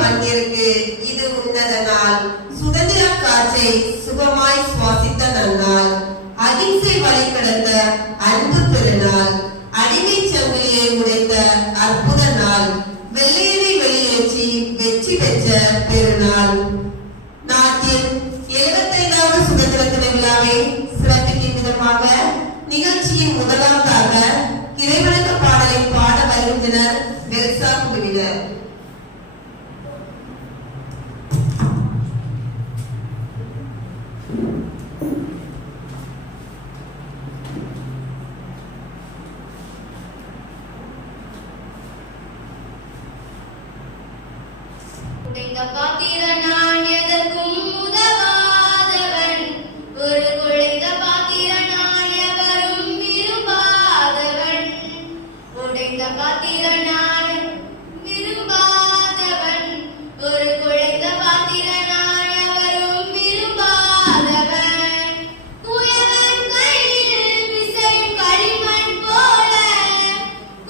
மண்ணிற்கு இது உன்னத நாள். சுதந்திர காற்றை சுகமாய் சுவாசித்த நன்னாள். அகிம்சை வழி கடந்த அன்பு பெருநாள். அடிமை சங்கிலியை உடைத்த அற்புத நாள். வெள்ளையனை வெளியேற்றி வெற்றி பெற்ற பெருநாள். நாட்டின் 75வது சுதந்திர தின விழாவை சிறப்பிக்கும் விதமாக நிகழ்ச்சியின் முதலாவதாக இறைவணக்க பாடலை பாட வருகின்றனர் வெல்சா குழுவினர். பாத்திரனான் எதற்கும் உதவாதவன், ஒரு குழைந்த பாத்திரனான் எவரும் விரும்பாதவன். உடைந்த பாத்திரனான் விரும்பாதவன், ஒரு குழைந்த பாத்திரனான் எவரும் விரும்பாதவன். குயவன் கையில் பிசையும் களிமண் போல,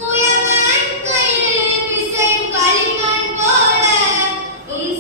குயவன் கையில் பிசையும் களிமண் போல, உன்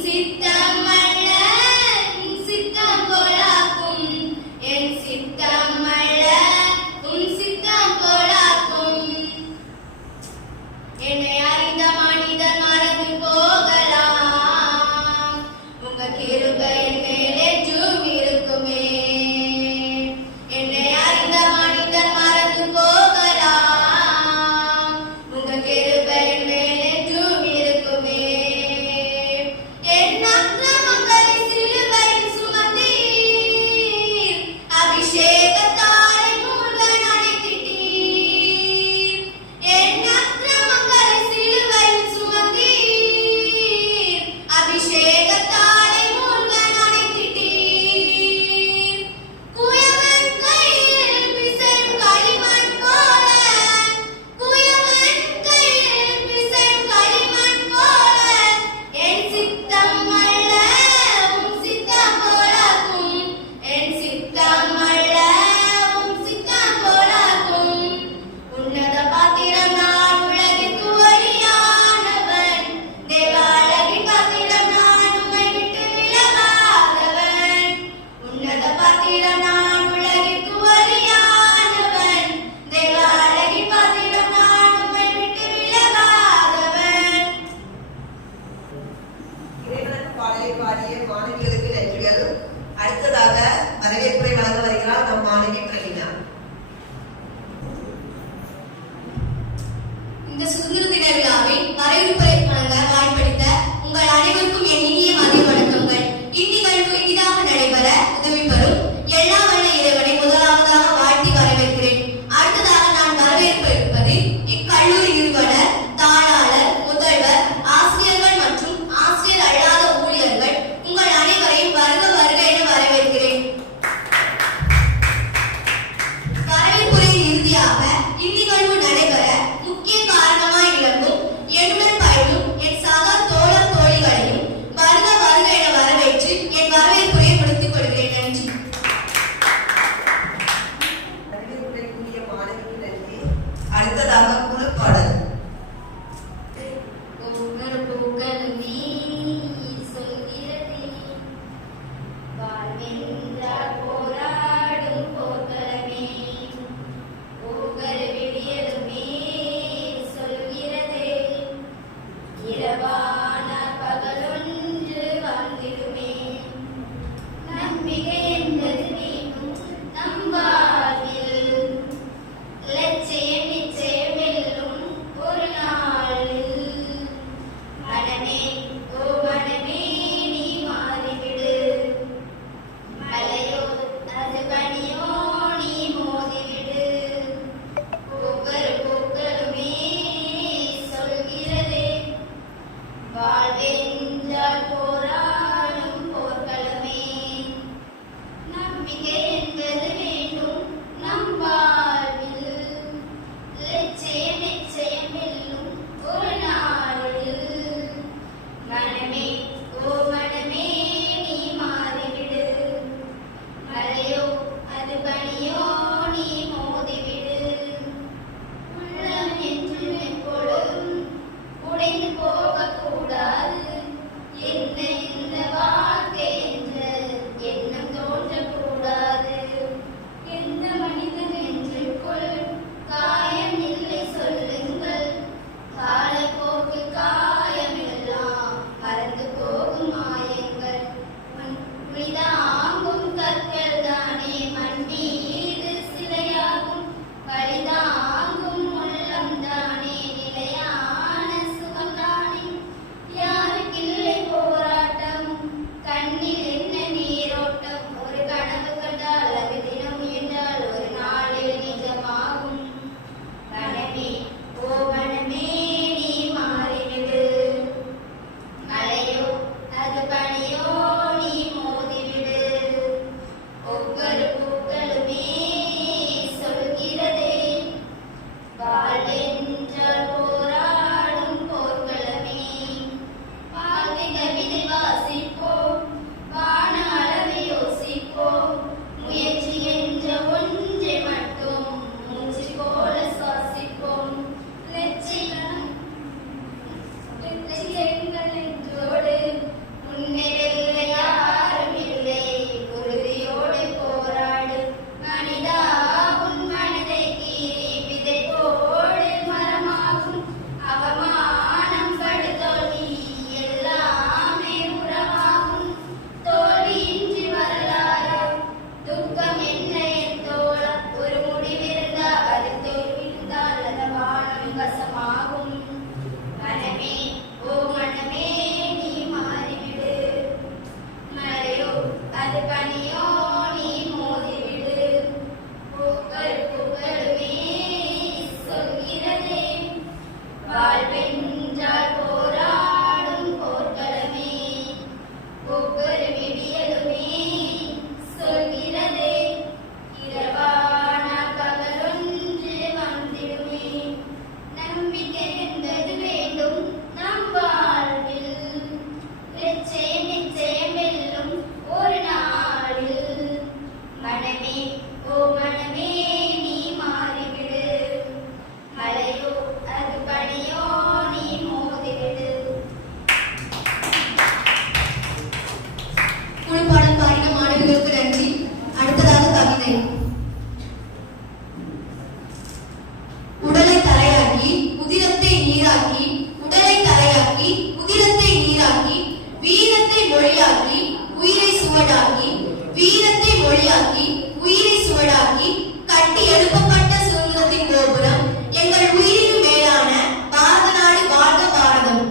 சுவடாக்கி, வீரத்தை மொழியாக்கி, உயிரை சுவடாக்கி கட்டி எழுப்பப்பட்ட சுதந்திரத்தின் கோபுரம் எங்கள் உயிரின் மேலான பாரத நாடு. வாழ்க பாரதம்.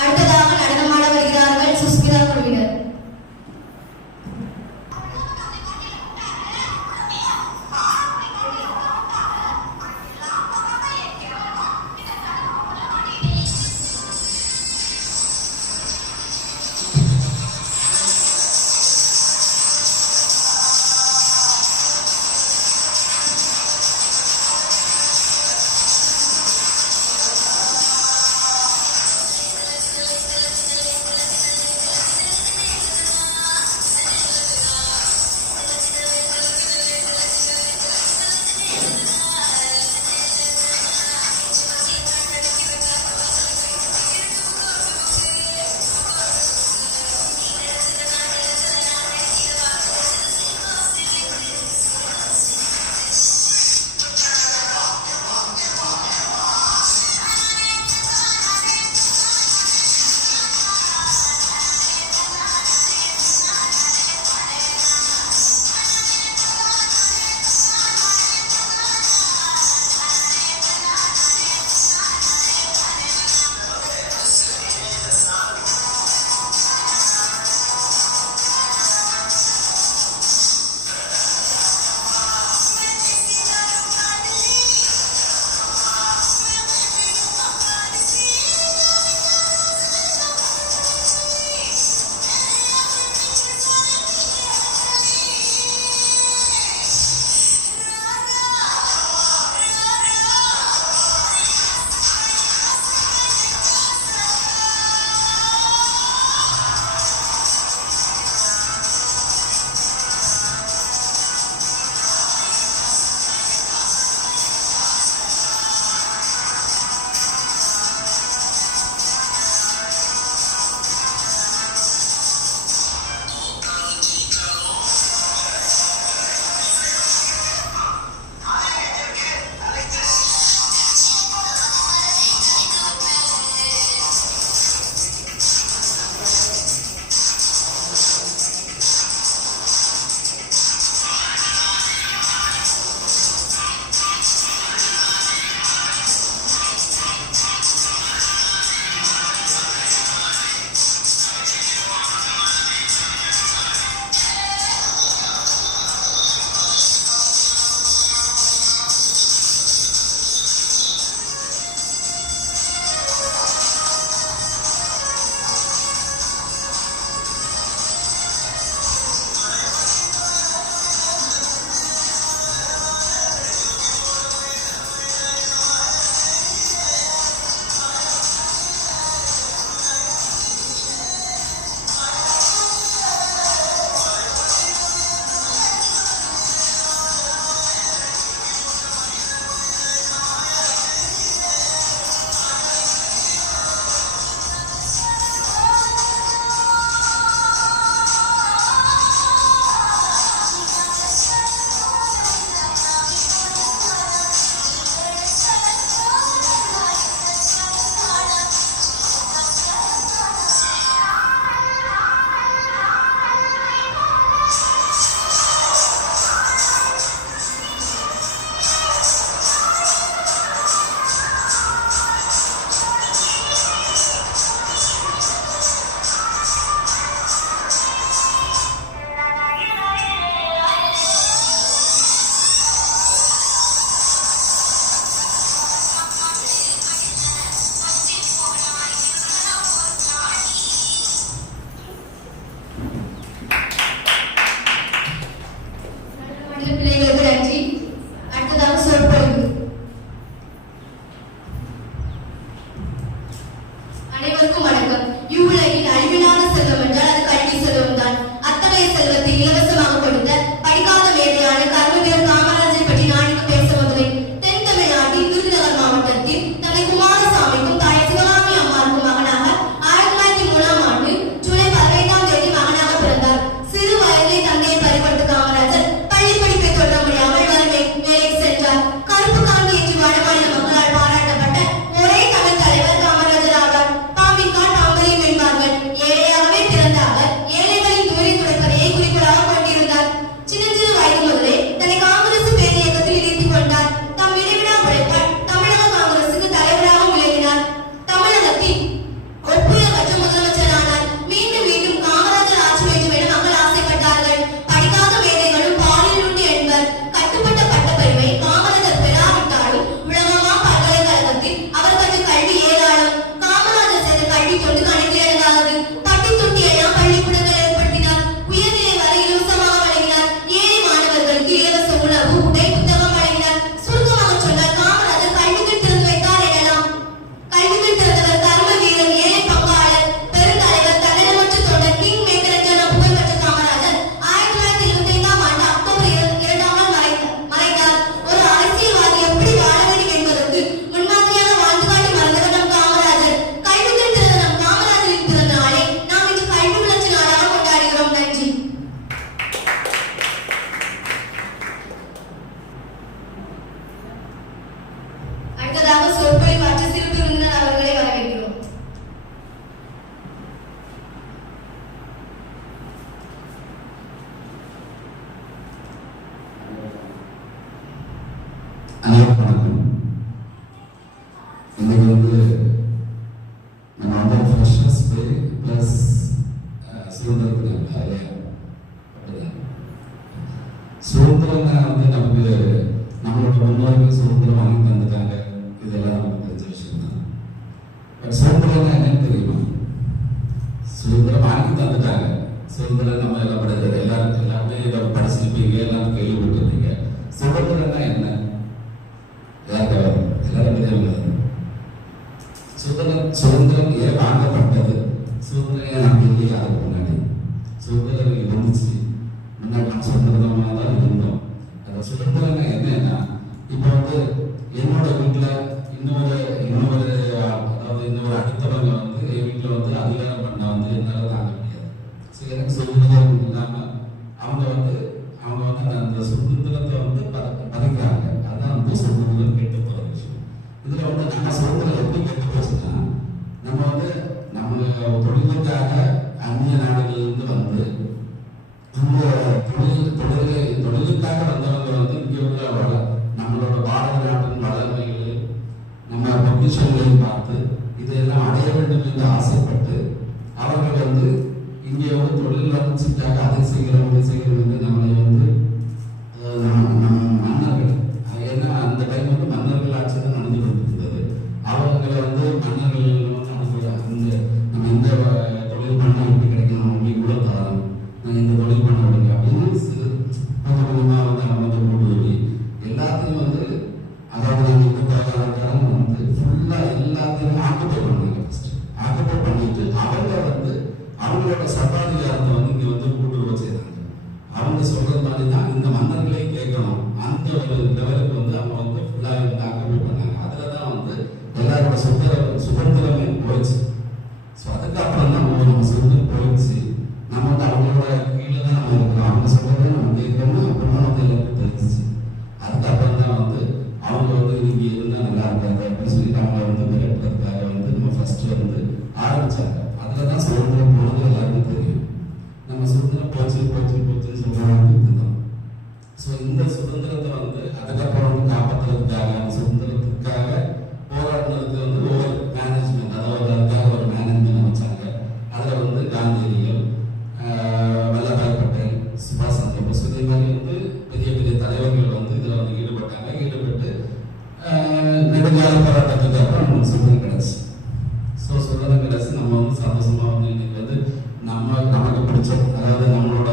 அடுத்ததாக நடனமாட வருகிறார்கள் சுஸ்மிதா குழுவினர். அனைவருக்கும் வணக்கம். இன்னைக்கு வந்து நம்ம வந்து ஃப்ரெஷர்ஸ் டே ப்ளஸ் சுதந்திர தினம் இல்லையா? சுதந்திரம்னா வந்து நமக்கு நம்மளோட முன்னோர்கள் சுதந்திரம் வாங்கி தந்துட்டாங்க, இதெல்லாம் நமக்கு தெரிஞ்ச விஷயம் தான். பட் சுதந்திரம்னா என்னன்னு தெரியுமா? சுதந்திரம் வாங்கி தந்துட்டாங்க, சுதந்திரம் நம்ம எல்லாம் எல்லாருமே இதை படிச்சிருப்பீங்க, எல்லாம் கேள்விப்பட்டிருப்பீங்க. சுதந்திரம்னா என்ன? எல்லாரும் தெரியும். சுதந்திரம் ஏன் வாங்கப்பட்டது? சுதந்திரம் ஏன் நமக்கு இல்லையா? அதுக்கு முன்னாடி சுதந்திரம் இருந்துச்சு. முன்னாடி சுதந்திரமாக தான் இருந்தோம். அந்த சுதந்திரம்னா என்னன்னா, இப்போ வந்து என்னோட வீட்டில் இன்னொரு அடுத்தவங்க வந்து என் வீட்டில் வந்து அதிகாரம் பண்ண வந்து என்னால் தாங்க முடியாது. ஸோ எனக்கு சுதந்திரம் இல்லாமல் அவங்க வந்து அந்த சுதந்திரத்தை வந்து பறிக்கிறாங்க. அதான் வந்து சுதந்திரம் கெட்டு போகிற விஷயம். இதில் வந்து நம்ம சுதந்திரம் எப்படி கெட்டு போச்சுன்னா, நம்ம தொழிலுக்காக அந்நிய நாடுகளிலிருந்து வந்து இந்த தொழிலுக்காக வந்தவங்க வந்து இங்கே உள்ள நம்மளோட பாரத நாட்டின் வளமைகள் நம்ம பொக்கிஷங்களையும் பார்த்து இதையெல்லாம் அடைய வேண்டும் என்று ஆசைப்பட்டு அவர்கள் வந்து இங்கே வந்து தொழில் வளர்ச்சிக்காக அதை செய்கிறோம் இதை செய்கிறோம் என்று நம்மளை வந்து மன்னர்கள், ஏன்னா அந்த டைம் வந்து மன்னர்கள் ஆட்சி தான் நடந்து கொண்டிருந்தது. அவர்களை வந்து மன்னர்கள் நம்ம இந்த தொழில் பண்ண எப்படி கிடைக்கும், நம்ம கூட தரோம், நான் இந்த தொழில் பண்ண முடியும் அப்படின்னு கொஞ்சம் கொஞ்சமாக வந்து நம்ம வந்து கூடுதல் எல்லாத்தையும் வந்து, அதாவது நம்ம இந்த பிரகாரம் வந்து ஃபுல்லாக எல்லாத்தையும் ஆக்குப்பை பண்ணாங்க. ஆக்குப்பை பண்ணிட்டு அவங்க வந்து அவங்களோட சர்வாதிகாரத்தை வந்து இங்கே வந்து கூட்டுறவு செய்தாங்க. அவங்க சொல்றது மாதிரி தான் இந்த மன்னர்களே கேட்கணும், அந்த ஒரு லெவலுக்கு வந்து அவங்க வந்து ஃபுல்லாக வந்து ஆக்குப்பை பண்ணாங்க. அதில் தான் வந்து எல்லாரோட சுதந்திரமே போயிடுச்சு. ஸோ அதுக்கப்புறம் தான் நம்ம சுதந்திரம் போயிடுச்சு. நம்ம வந்து அவங்களோட கீழே தான் நம்ம இருக்கிறோம். அவங்க சொல்றதை நம்ம கேட்கணும். அப்புறமா வந்து எல்லாருக்கும் தெரிஞ்சிச்சு. அதுக்கப்புறம் தான் வந்து அவங்க வந்து இங்கே இருந்தால் நல்லா இருக்காது அப்படின்னு சொல்லி அவங்களை வந்து மிரட்டுறதுக்காக வந்து நம்ம ஃபர்ஸ்ட் வந்து ஆரம்பிச்சாங்க. அதில் தான் சுதந்திரம் போனது எல்லாருக்கும் தெரியும். நம்ம சுதந்திரம் போச்சுன்னு சொல்றாங்க இதுதான். ஸோ இந்த சுதந்திரத்தை வந்து அதுக்கப்புறம் வந்து காப்பாற்றுறதுக்காக, அந்த சுதந்திரத்துக்காக போராடுறதுக்கு வந்து ஒவ்வொரு மேனேஜ்மெண்ட், அதாவது அதுக்காக ஒரு மேனேஜ்மெண்ட் அமைச்சாங்க. அதில் வந்து காந்தியடிகள், வல்லபாய் பட்டேல், சுபாஷ் சந்திர போஸ், இதே மாதிரி வந்து பெரிய பெரிய தலைவர்கள் வந்து இதில் வந்து ஈடுபட்டாங்க. ஈடுபட்டு நெடுங்கால போராட்டத்துக்கு அப்புறம் நமக்கு சுதந்திரம் கிடைச்சு. ஸோ சுதந்திரம் கிடைச்சி நம்ம வந்து சந்தோஷமாக வந்து இன்னைக்கு வந்து நமக்கு பிடிச்ச, அதாவது நம்மளோட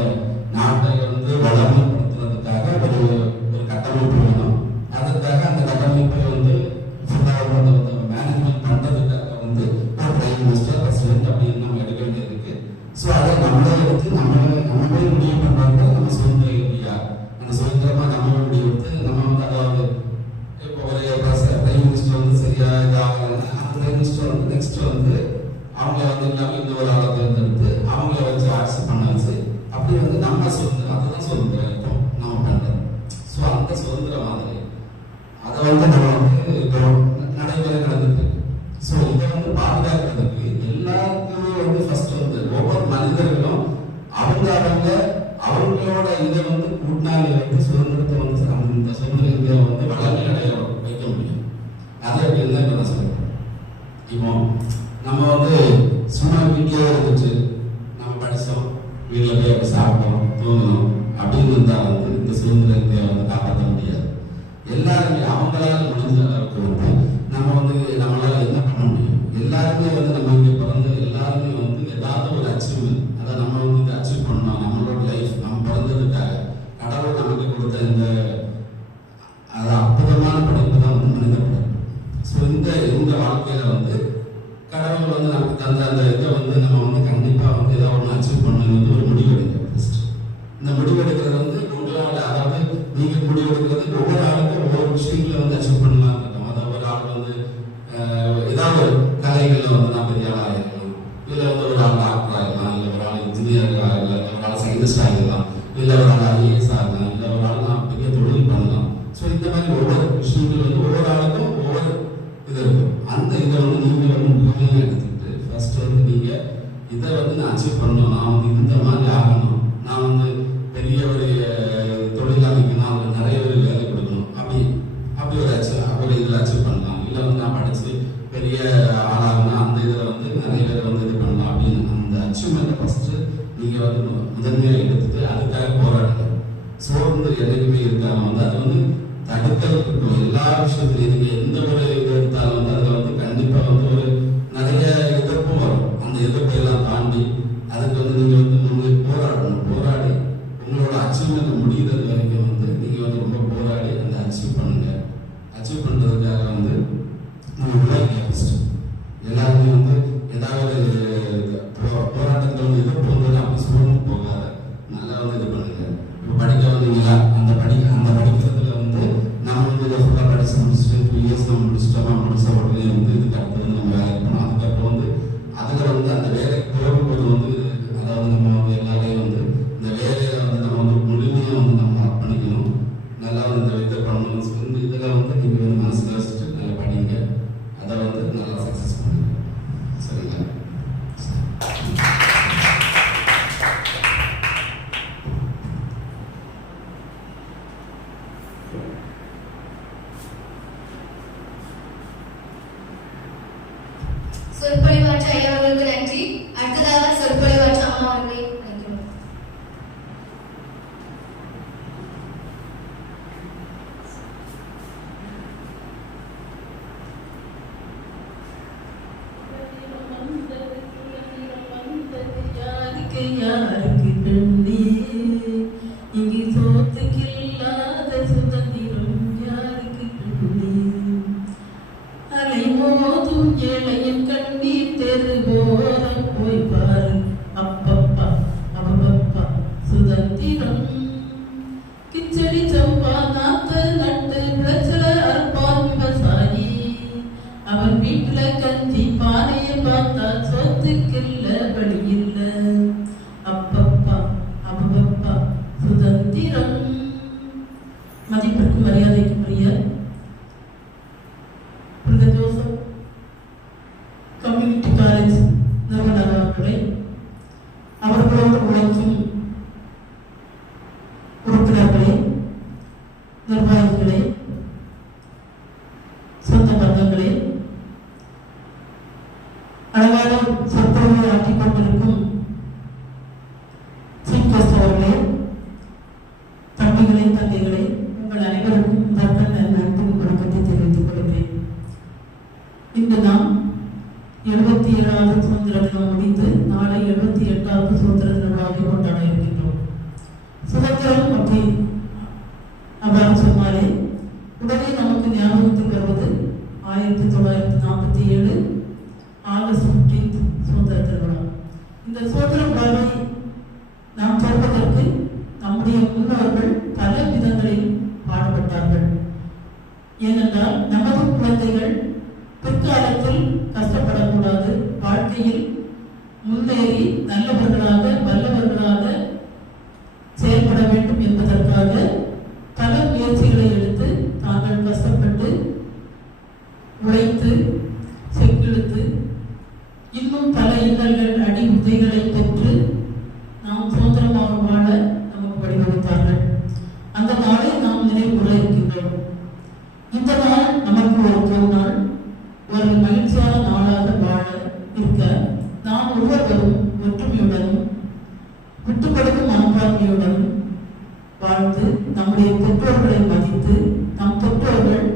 நாட்டை வந்து வளமைப்படுத்துறதுக்காக ஒரு கட்டமைப்பு வேணும். அதுக்காக அந்த கட்டமைப்பை வந்து மேனேஜ்மெண்ட் பண்றதுக்காக வந்து ஒரு பிரைம் மினிஸ்டர், பிரசிடென்ட் அப்படின்னு நம்ம எடுக்க வேண்டியது இருக்கு. ஸோ அதை நம்மளே எடுத்து நம்மளே முடிவு பண்றாங்க. நம்ம சுதந்திரம் இல்லையா, அந்த சுதந்திரமா நம்ம முடிவு எடுத்து நம்ம வந்து, அதாவது இப்போ ஒரு பிரைம் மினிஸ்டர் வந்து சரியா இதாகலன்னா அந்த பிரைம் மினிஸ்டர் வந்து நெக்ஸ்ட் வந்து அவங்க வந்து இல்லாமல் இன்னொரு ஆளை தேர்ந்தெடுத்து அவங்கள வச்சு ஆட்சி பண்ண வச்சு அப்படி வந்து நம்ம சுதந்திரம், அதுதான் சுதந்திரம் இப்போ நம்ம பண்றோம். ஸோ அந்த சுதந்திரம் மாதிரி அதை வந்து நம்ம வந்து இப்போ நடைமுறை நடந்துட்டு இருக்கு. ஸோ இதை வந்து பாதுகாக்கிறதுக்கு எல்லாருக்குமே வந்து ஃபர்ஸ்ட் வந்து ஒவ்வொரு மனிதர்களும் அவங்களோட இதை வந்து கூட்டினாலே வந்து சுதந்திரத்தை வந்து இந்த சுதந்திர இந்தியா வந்து வளர்ச்சி அடைய வைக்க முடியும். அதை அப்படின்னு தான் நான் சொல்றேன். இப்போ நம்ம வந்து சும்மா வீட்டிலே இருந்துட்டு நம்ம படித்தோம், வீட்டில் போய் அப்படி சாப்பிட்டோம், தூங்கணும் அப்படின்னு இருந்தால் வந்து இந்த சுதந்திர இந்தியா வந்து காப்பாற்ற முடியாது. எல்லாருமே அவங்களால முடிஞ்ச அளவுக்கு வந்து நம்ம வந்து நம்மளால என்ன பண்ண முடியும்? எல்லாருமே வந்து நம்ம இங்கே பிறந்த எல்லாருமே வந்து ஏதாவது ஒரு அச்சீவ்மெண்ட், அதை நம்ம வந்து இதை அச்சீவ் பண்ணணும். நம்மளோட லைஃப் நம்ம பிறந்ததுக்காக கடவுள் நமக்கு கொடுத்த இந்த அது அற்புதமான படைப்பு தான் வந்து மனித படைப்பு. ஸோ இந்த வாழ்க்கையில வந்து கடவுள் வந்து நமக்கு தந்த அந்த இதை வந்து நம்ம வந்து கண்டிப்பாக வந்து ஏதாவது ஒன்று அச்சீவ் பண்ணணும் வந்து ஒரு முடிவு எடுக்கணும். ஃபர்ஸ்ட் இந்த முடிவு எடுக்கிறது வந்து உங்களால், அதாவது நீங்கள் முடிவு எடுக்கிறது ஒவ்வொரு ஆளுக்கும் ஒவ்வொரு விஷயங்களை வந்து அச்சீவ் பண்ணலாம் இருக்கட்டும். அதாவது ஒரு ஆள் வந்து ஏதாவது ஒரு கலைகளில் வந்து நான் பெரிய ஆளாக இருக்கலாம், இல்லை வந்து ஒரு ஆள் டாக்டர் ஆகலாம், இல்லை ஒரு ஆள் இன்ஜினியர் ஆகலாம், இல்லை ஒரு ஆள் சயின்டிஸ்ட் ஆகிடலாம், இல்லை ஒரு ஆள் ஐஏஎஸ் ஆகலாம், இல்லை ஒரு ஆள் நான் பெரிய தொழில் பண்ணலாம். ஸோ இந்த மாதிரி ஒவ்வொரு விஷயங்கள் வந்து ஒவ்வொரு ஆளுக்கும் ஒவ்வொரு இது இருக்கும். அந்த இதை வந்து நீங்கள் வந்து முழுமையாக எடுத்துக்கிட்டு ஃபர்ஸ்ட் வந்து நீங்கள் இதை வந்து நான் அச்சீவ் பண்ணணும், நான் வந்து இந்த மாதிரி ஆகணும், நான் வந்து பெரிய ஒரு தொழில் அமைக்கணும், அதில் நிறைய பேர் வேலை கொடுக்கணும், அப்படி ஒரு தொடர்ந்து என்னைக்குமே இருக்காங்க. அதை தடுக்கிறதுக்கு எல்லா விஷயத்துலையும் நீங்கள் எந்த ஒரு இது எடுத்தாலும் அதில் கண்டிப்பாக ஒரு நிறைய எதிர்ப்பு வரும். அந்த எதிர்ப்பை எல்லாம் தாண்டி அதுக்கு நீங்கள் முன்னே போராடணும். போராடி உங்களோட அச்சீவ்மெண்ட் முடிகிறது வரைக்கும் நீங்கள் ரொம்ப போராடி அந்த அச்சீவ் பண்ணுங்க. அச்சீவ் பண்ணுறதுக்காக நீங்கள் உழைக்க ஃபஸ்ட்டு. எல்லாருமே ஏதாவது போராட்டத்தில் எதிர்ப்பு அப்படி சோர்ந்து போகாத, நல்லா இது பண்ணுங்க. இப்போ படிக்க வந்தீங்களா, அந்த படிக்கிறதுல நம்ம இதை ஃபுல்லாக படிச்சு முடிச்சுட்டு 2 இயர்ஸ் நம்ம முடிச்சிட்டோமா, முடிச்ச உடனே இதுக்கு அடுத்தது நம்ம வேலைக்கு போனோம். அதுக்கப்புறம் அதில் அந்த வேலைக்கு போகும்போது அதாவது நம்ம எல்லாரையும் இந்த வேலையை நம்ம முழுமையாக நம்ம அர்ப்பணிக்கணும். நல்லா இந்த இதை பண்ணணும். இந்த இதில் நீங்கள் மனசில் வச்சுட்டு நல்லா படிங்க. அதை நல்லா சக்ஸஸ் பண்ணுங்க. சரிங்களா? சொற்பொழிவாற்ற ஐயா அவர்களுக்கு நன்றி. அடுத்ததாக சொற்பொழிவாற்ற அம்மா அவர்களை அழைக்கிறோம். யாருக்கு கண்டே இங்கு சோத்துக்கில்லாத சுதந்திரம் யாருக்கு கண்டே அலை மோதும் ஏழையின் கண்ணீர் தெருவோரம் போய் பாரு அப்பப்பா அப்பப்பா சுதந்திரம் கிச்சடி சம்பா நாத்த நட்டு பிரச்சல அற்பான் விவசாயி அவன் வீட்டுல கஞ்சி பானைய பார்த்தா சொத்துக்கில்ல வழி இல்ல அப்பப்பா அப்பப்பா சுதந்திரம். மதிப்பிற்கும் மரியாதைக்குரிய புனித ஜோசப் கம்யூனிட்டி காலேஜ் நிறுவனர் அவர்களை, அவர்களோடு உழைக்கும் உறுப்பினர்களே, நிர்வாகிகளே, சொந்த பந்தங்களே, அழகான சொற்பொழிவை ஆற்றிக் கொண்டிருக்கும் சீஃப் கெஸ்ட் அவர்களே, தம்பிகளே, தங்கைகளே, உங்கள் அனைவருக்கும் முதற்கண் நன்றின் வணக்கத்தை தெரிவித்துக் கொள்கிறேன். இன்று நாம் 77வது சுதந்திர தினம் முடிந்து நாளை 78வது சுதந்திர தின விழாவை கொண்டாட இருக்கின்றோம். சுதந்திரம் அப்படி அவ்வாறு சொன்னாலே உடனே நமக்கு ஞாபகத்தில் வருவது 1947 ஆகஸ்ட் 15 சுதந்திர திருவிழா. இந்த சுதந்திர விழாவை நாம் தருவதற்கு நம்முடைய முன்னோர்கள் பல விதங்களில் பாடுபட்டார்கள். ஏனென்றால் நமது குழந்தைகள் பிற்காலத்தில் கஷ்டப்படக்கூடாது, வாழ்க்கையில் முன்னேறி நல்லவர்களாக வல்லவர்களாக செயல்பட வேண்டும் என்பதற்காக பல முயற்சிகளை எடுத்து தாங்கள் கஷ்டப்பட்டு உழைத்து செக்கிழுத்து இன்னும் பல இன்னல்கள் அடி உதைகளை பெற்று நாம் சுதந்திரமாக வாழ நமக்கு வழிவகுத்தார்கள். அந்த நாளை நாம் நினைவு கூற இருக்கின்றோம். இந்த நாள் நமக்கு ஒரு பொருநாள், ஒரு மகிழ்ச்சியான நாளாக வாழ இருக்க நாம் ஒவ்வொருவரும் ஒற்றுமையுடனும் விட்டுக் கொடுக்கும் மனப்பான்மையுடனும் வாழ்ந்து நம்முடைய பெற்றோர்களை மதித்து நம் பெற்றோர்கள்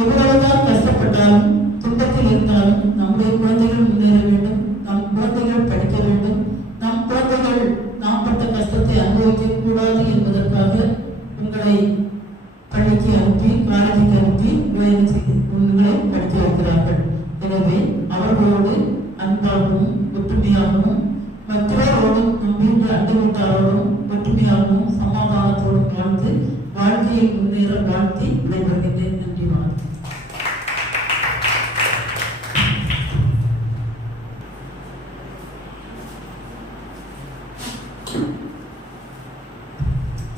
எவ்வளவுதான் கஷ்டப்பட்டாலும் துன்பத்தில் இருந்தாலும் நம்முடைய குழந்தைகள் முன்னேற வேண்டும், நம் குழந்தைகள் படிக்க வேண்டும், நம் குழந்தைகள் நாம் பட்ட கஷ்டத்தை அனுபவிக்க கூடாது என்பதற்காக உங்களை பள்ளிக்கு அனுப்பி காலேஜுக்கு அனுப்பி உங்களை படிக்க வைக்கிறார்கள். எனவே அவர்களோடு அன்பாகவும் ஒற்றுமையாகவும் மற்றவரோடும் நம் வீட்டு அண்டை வீட்டாரோடும் ஒற்றுமையாகவும் சமாதானத்தோடும் வாழ்ந்து வாழ்க்கையை முன்னேற வாழ்த்தி விடைபெறுகின்றேன். நன்றி, வணக்கம்.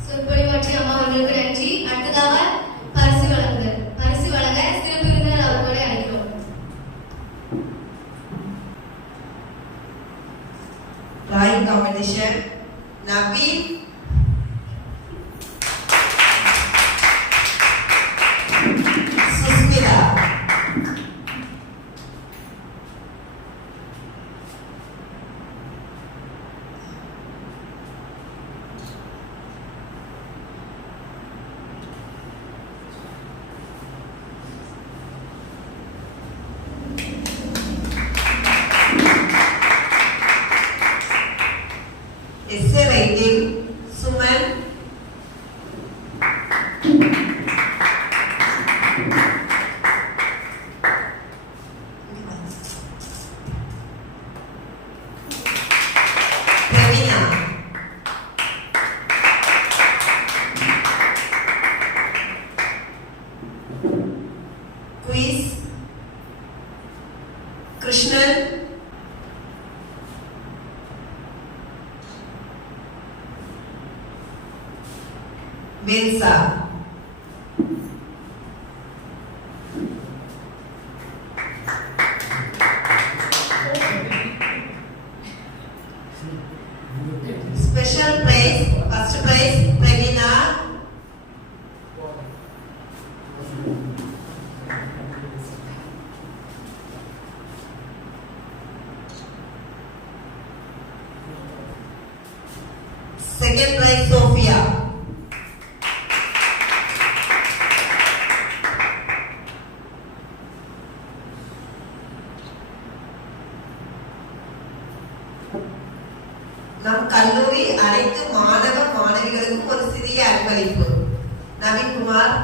சொற்பொழிவாற்றிய அம்மா அவர்களுக்கு நன்றி. அடுத்ததாக பரிசு வழங்க சிறப்பு விருந்தினர் அவர்களை அழைக்கிறோம். drawing competition, Naveen Velsa. Special prize, first prize, Pravina. Second prize, Sophia. நம் கல்லூரி அனைத்து மாணவ மாணவிகளுக்கும் ஒரு சிறிய அன்பளிப்பு. நவீன்குமார்.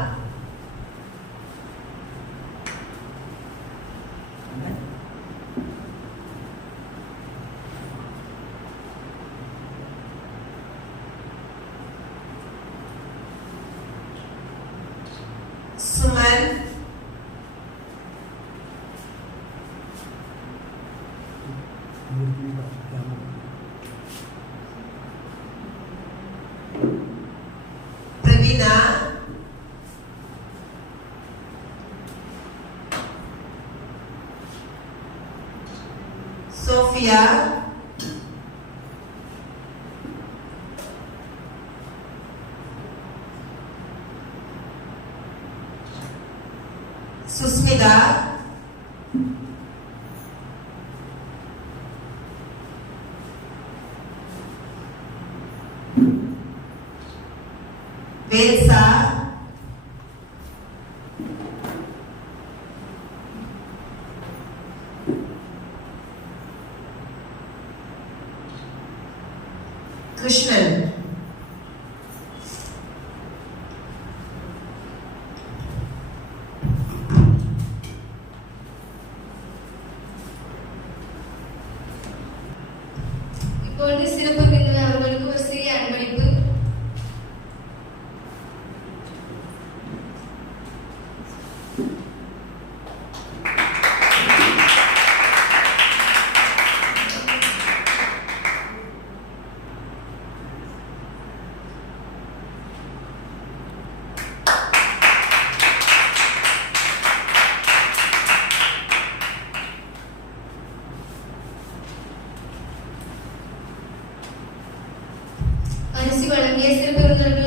சுமன். பிரவீனா. சோஃபியா. சுஸ்மிதா. வேல்சா. கிருஷ்ணன். இப்பொழுது சிறப்பு விருந்தினர் அவர்களுக்கு ஒரு சிறிய அன்பளிப்பு. பரிசு வழங்கிய சிறப்பு விருந்தினர்களுக்கு